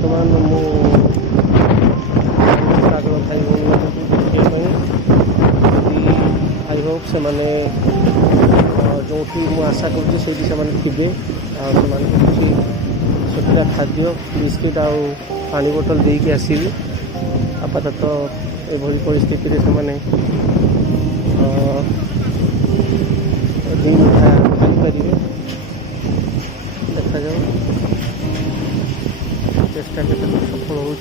बर्तमान मु पागल भाई भौणी देखा आई होप से मैंने जो आशा करुँगी से थे किसी सुविधा खाद्य बिस्किट आउ पानी बोतल देकी आसवि आपातत यही परिस्थिति से दिन खाईपर देखा जाओ चेष्टा के सफल हो।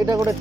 এটা করে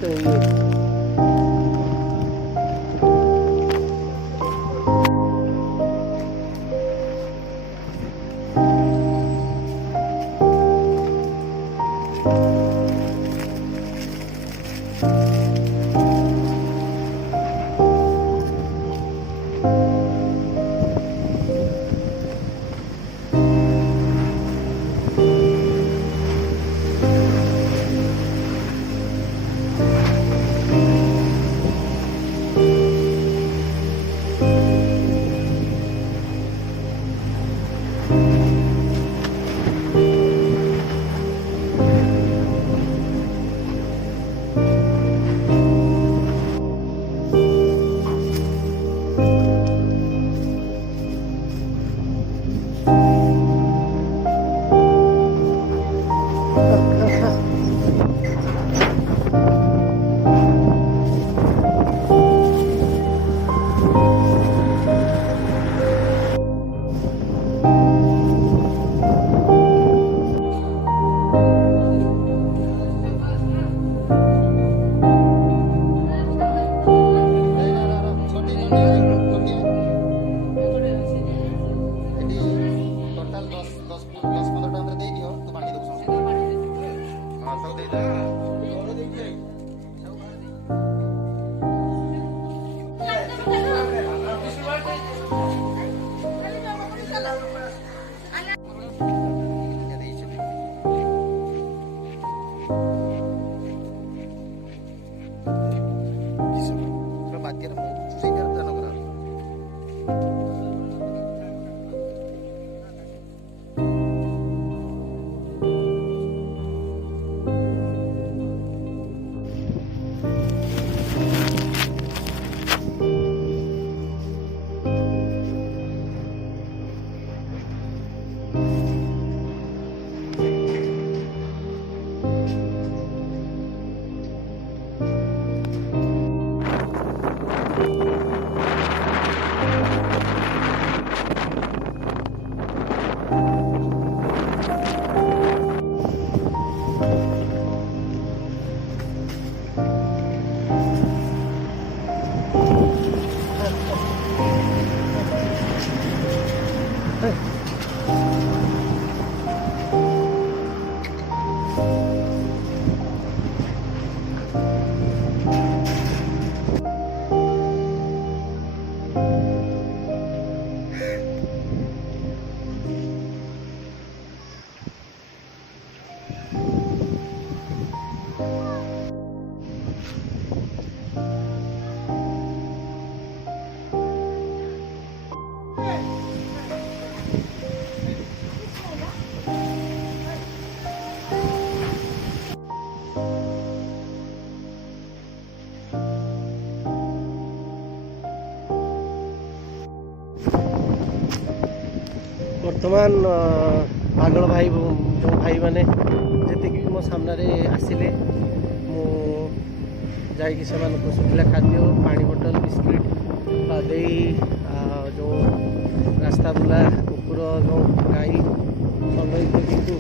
बर्तमान पागल भाई जो भाई मैंने जी मो सामने आसिले ଯାଇକି ସେମାନଙ୍କୁ ଶୁଖିଲା ଖାଦ୍ୟ ପାଣି ବୋଟଲ ବିସ୍କିଟ୍ ଦେଇ ଯେଉଁ ରାସ୍ତା ବୁଲା କୁକୁର ଏବଂ ଗାଈ ସମୟ ଇତ୍ୟାଦିଙ୍କୁ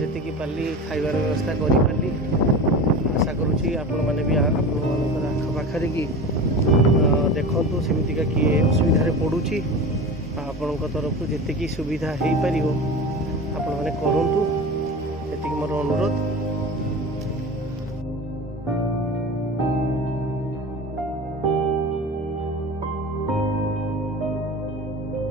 ଯେତିକି ପାରିଲି ଖାଇବାର ବ୍ୟବସ୍ଥା କରିପାରିଲି। ଆଶା କରୁଛି ଆପଣମାନେ ବି ଆପଣମାନଙ୍କର ଆଖପାଖରେ କି ଦେଖନ୍ତୁ ସେମିତିକା କିଏ ଅସୁବିଧାରେ ପଡ଼ୁଛି। ଆପଣଙ୍କ ତରଫରୁ ଯେତିକି ସୁବିଧା ହେଇପାରିବ ଆପଣମାନେ କରନ୍ତୁ, ଏତିକି ମୋର ଅନୁରୋଧ।